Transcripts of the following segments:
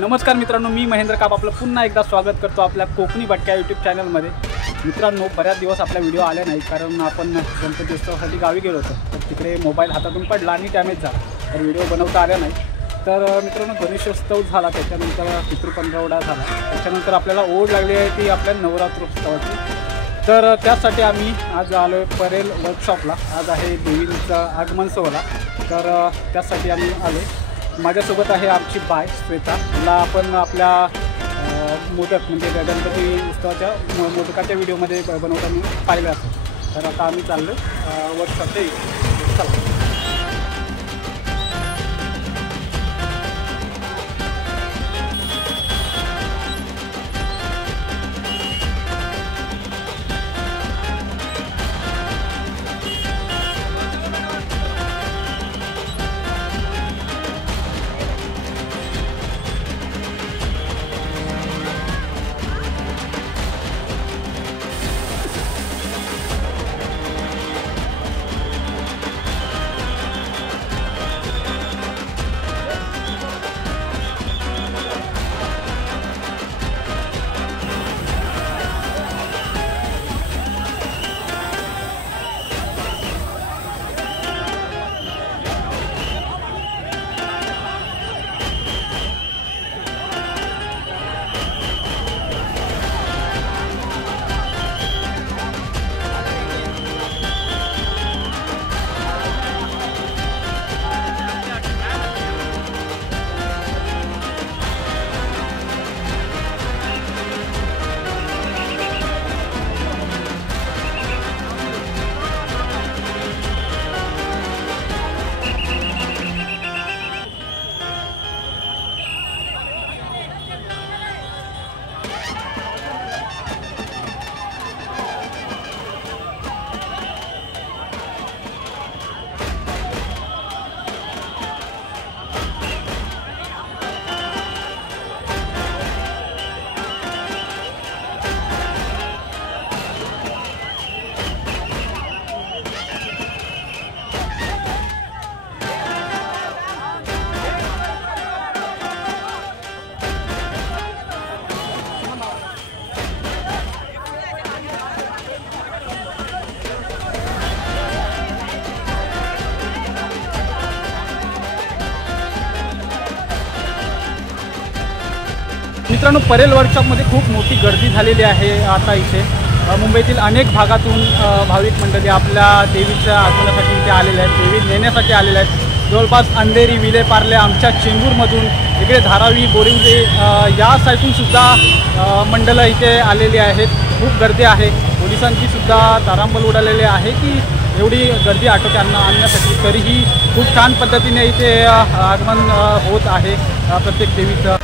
नमस्कार मित्रांनो, मी महेंद्र काप आपलं पुन्हा एकदा स्वागत करतो आपल्या कोकणी भटक्या यूट्यूब चॅनलमध्ये। मित्रांनो, बऱ्याच दिवस आपला व्हिडिओ आले नाही कारण आपण गणपती उत्सवासाठी गावी गेलो होतो, तर तिकडे मोबाईल हातातून पडला आणि डॅमेज झाला, तर व्हिडिओ बनवता आला नाही। तर मित्रांनो, गणेशोत्सव झाला, त्याच्यानंतर पितृपंधरवडा झाला, त्याच्यानंतर आपल्याला ओढ लागली आहे ती आपल्या नवरात्रोत्सवाची। तर त्यासाठी आम्ही आज आलो आहे परेल वर्कशॉपला। आज आहे देवींचं आगमन सोहळा, तर त्यासाठी आम्ही आलो। माझ्यासोबत आहे आमची बाय श्वेता, तिला आपण आपल्या मोदक म्हणजे गणपती उत्सवाच्या मोदकाच्या व्हिडिओमध्ये बनवताना पाहिलं असेल। तर आता आम्ही चाललो वर्कशॉपच्या इथे। चला। मित्रांनो, परेल वर्कशॉपमध्ये खूप मोठी गर्दी झालेली आहे। आता इथे मुंबईतील अनेक भागातून भाविक मंडळी आपल्या देवीच्या आगमनासाठी इथे आलेले आहेत, देवी नेण्यासाठी आलेले आहेत। जवळपास अंधेरी, विलेपार्ले, आमच्या चेंबूरमधून, इकडे धारावी, बोरिवली या साईडून सुद्धा मंडळं इथे आलेली आहेत। खूप गर्दी आहे, पोलिसांची सुद्धा तारांबळ उडालेली आहे की एवढी गर्दी आटोक्यात आणण्यासाठी। तरीही खूप छान पद्धतीने इथे आगमन होत आहे प्रत्येक देवीचं।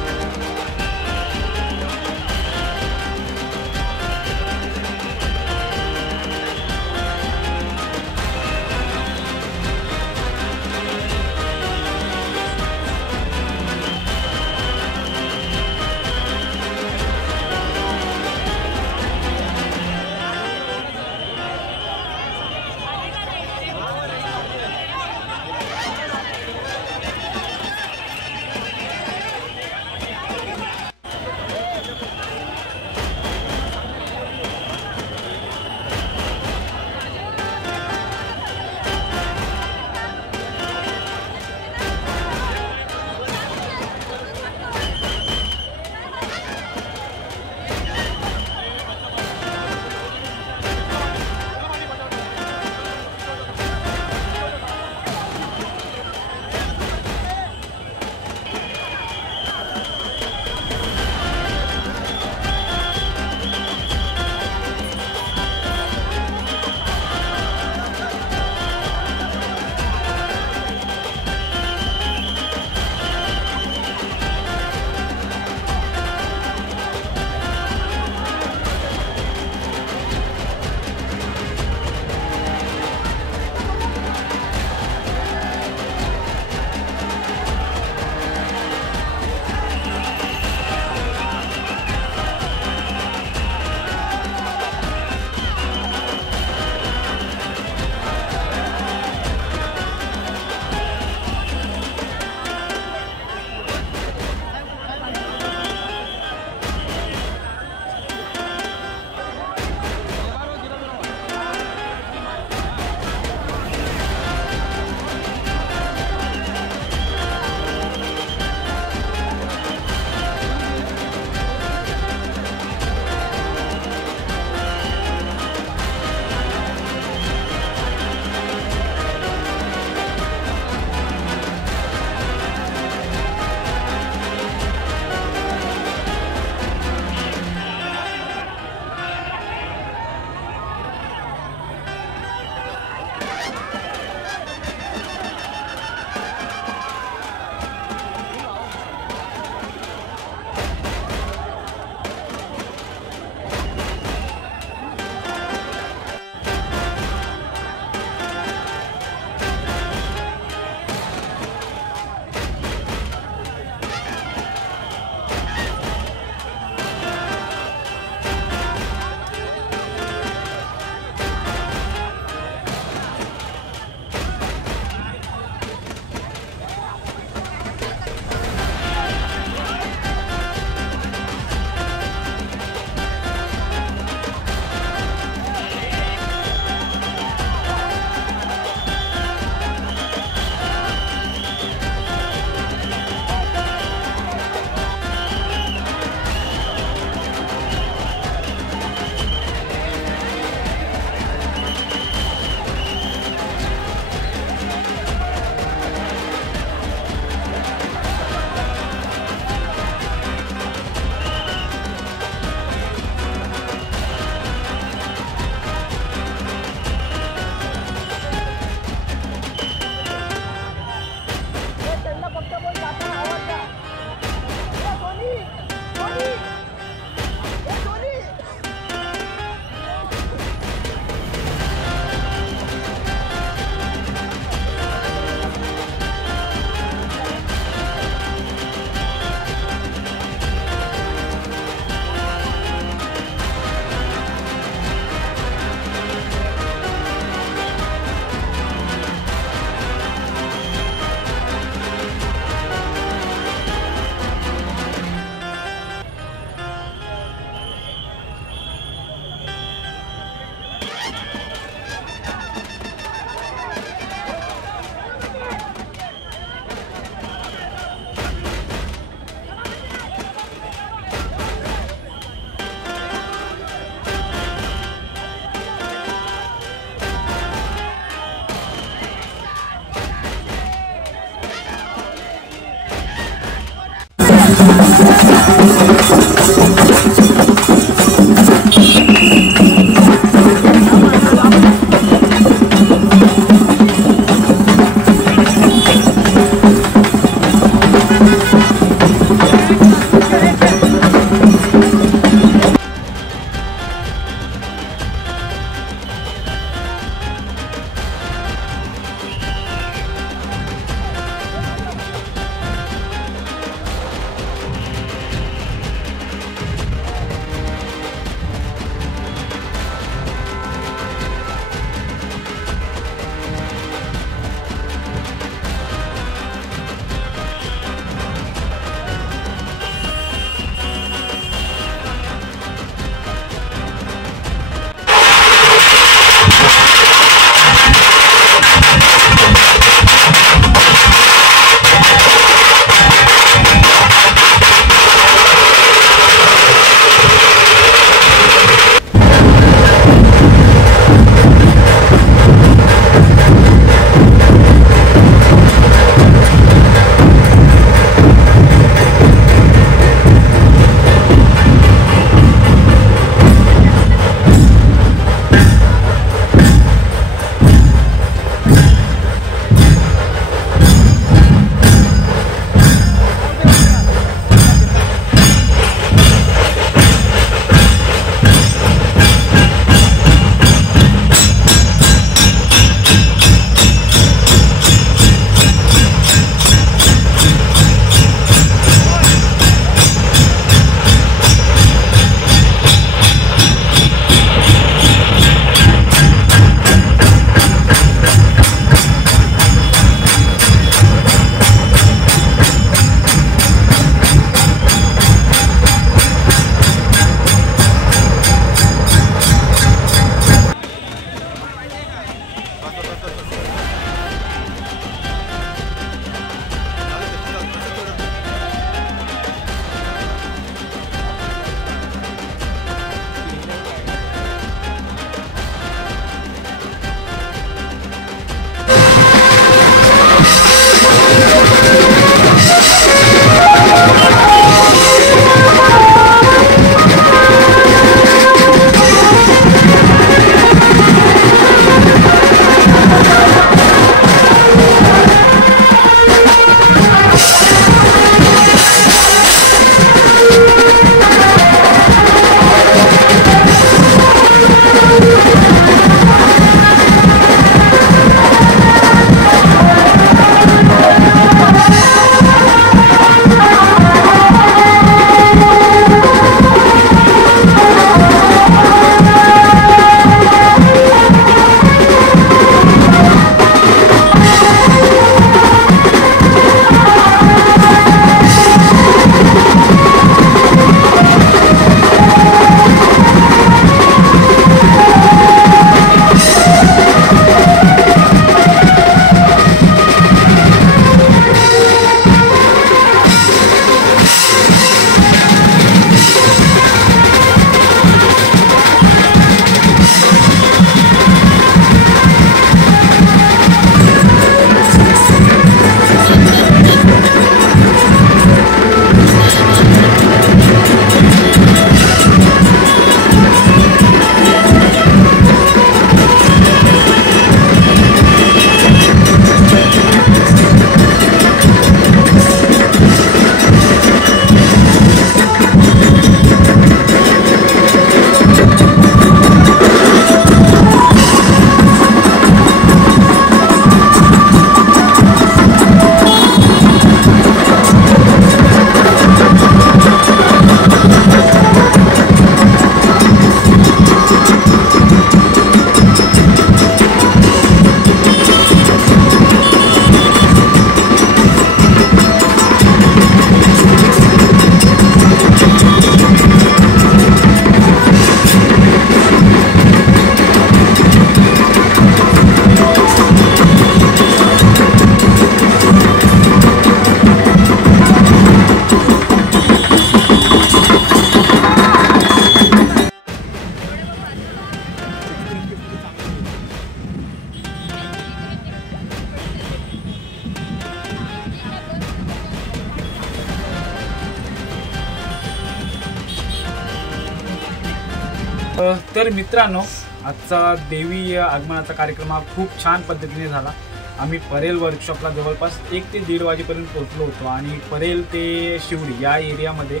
तर मित्रांनो, आजचा देवी आगमनाचा कार्यक्रम हा खूप छान पद्धतीने झाला। आम्ही परेल वर्कशॉपला जवळपास 1 ते 1:30 वाजेपर्यंत पोहोचलो होतो आणि परेल ते शिवडी या एरियामध्ये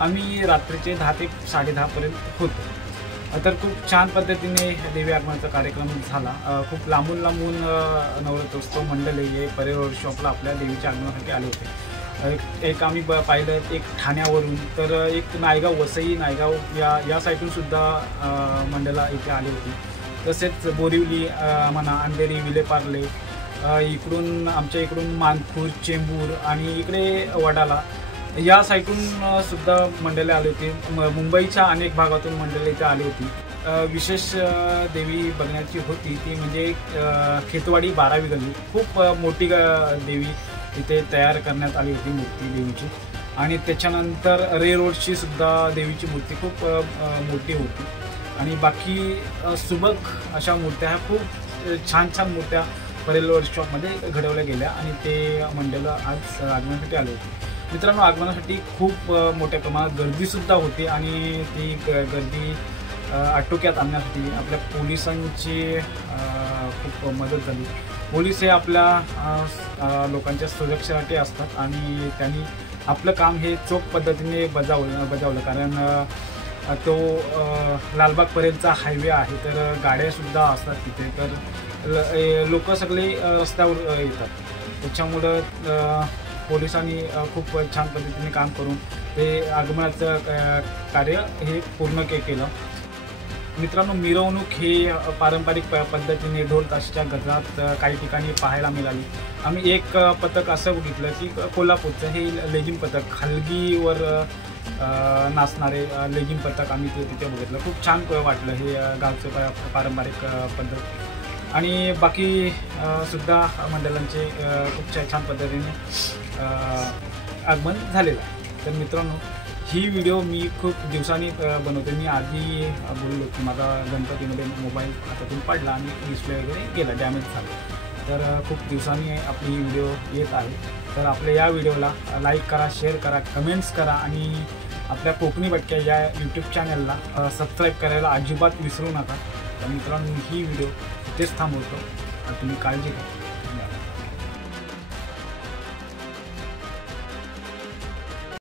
आम्ही रात्रीचे 10 ते 10:30 पर्यंत होतो। तर खूप छान पद्धतीने देवी आगमनाचा कार्यक्रम झाला। खूप लांबून नवरत्नोत्सव मंडळी हे परेल वर्कशॉपला आपल्या देवीच्या आगमनासाठी आले होते। एक आम्ही पाहिलं, एक ठाण्यावरून, तर एक नायगाव, वसई नायगाव या साईडून सुद्धा मंडळा इथे आली होती। तसेच बोरिवली म्हणा, अंधेरी, विलेपार्ले, इकडून आमच्या इकडून मानखूर, चेंबूर आणि इकडे वडाला या साईडून सुद्धा मंडळी आली होती। मुंबईच्या अनेक भागातून मंडळी इथे आली होती। विशेष देवी बघण्याची होती ती म्हणजे खेतवाडी 12वी गल्ली। खूप मोठी देवी इथे तयार करण्यात आली होती मूर्ती देवीची। आणि त्याच्यानंतर रे रोडची सुद्धा देवीची मूर्ती खूप मोठी होती। आणि बाकी सुबक अशा मूर्त्या ह्या खूप छान मूर्त्या परेल वर्कशॉपमध्ये घडवल्या गेल्या आणि ते मंडळ आज आगमनासाठी आले होते। मित्रांनो, आगमनासाठी खूप मोठ्या प्रमाणात गर्दीसुद्धा होती आणि ती गर्दी आटोक्यात आणण्यासाठी आपल्या पोलिसांची खूप मदत झाली। पोलीस हे आपल्या लोकांच्या सुरक्षेसाठी असतात आणि त्यांनी आपलं काम हे चोख पद्धतीने बजावलं कारण तो लालबाग परेलचा हायवे आहे, तर गाड्यासुद्धा असतात तिथे, तर लोक सगळे रस्त्यावर येतात। त्याच्यामुळं पोलिसांनी खूप छान पद्धतीने काम करून ते आगमनाचं कार्य हे पूर्ण केलं। मित्रांनो, मिरवणूक ही पारंपरिक पद्धतीने ढोल ताशाच्या गजरात काही ठिकाणी पाहायला मिळाली। आम्ही एक पथक असं बघितलं की कोल्हापूरचं हे लेझिम पथक, हलगीवर नाचणारे लेझिम पथक आम्ही तिथे बघितलं। खूप छान वाटलं हे गावचं पारंपरिक पद्धत। आणि बाकी सुद्धा मंडळांचे खूप छान पद्धतीने आगमन झालेलं आहे। तर मित्रांनो, ही व्हिडिओ मी खूप दिवसांनी बनवते। मी आधी बोललो की माझा गणपतीमध्ये मोबाईल हातातून पडला आणि डिस्प्ले वगैरे गेला, डॅमेज झाला, तर खूप दिवसांनी आपली ही व्हिडिओ येत आहे। तर आपल्या या व्हिडिओला लाईक करा, शेअर करा, कमेंट्स करा आणि आपल्या कोकणी भटक्या या यूट्यूब चॅनलला सबस्क्राईब करायला अजिबात विसरू नका। तर मित्रांनो, ही व्हिडिओ इथेच थांबवतो। तुम्ही काळजी घ्या।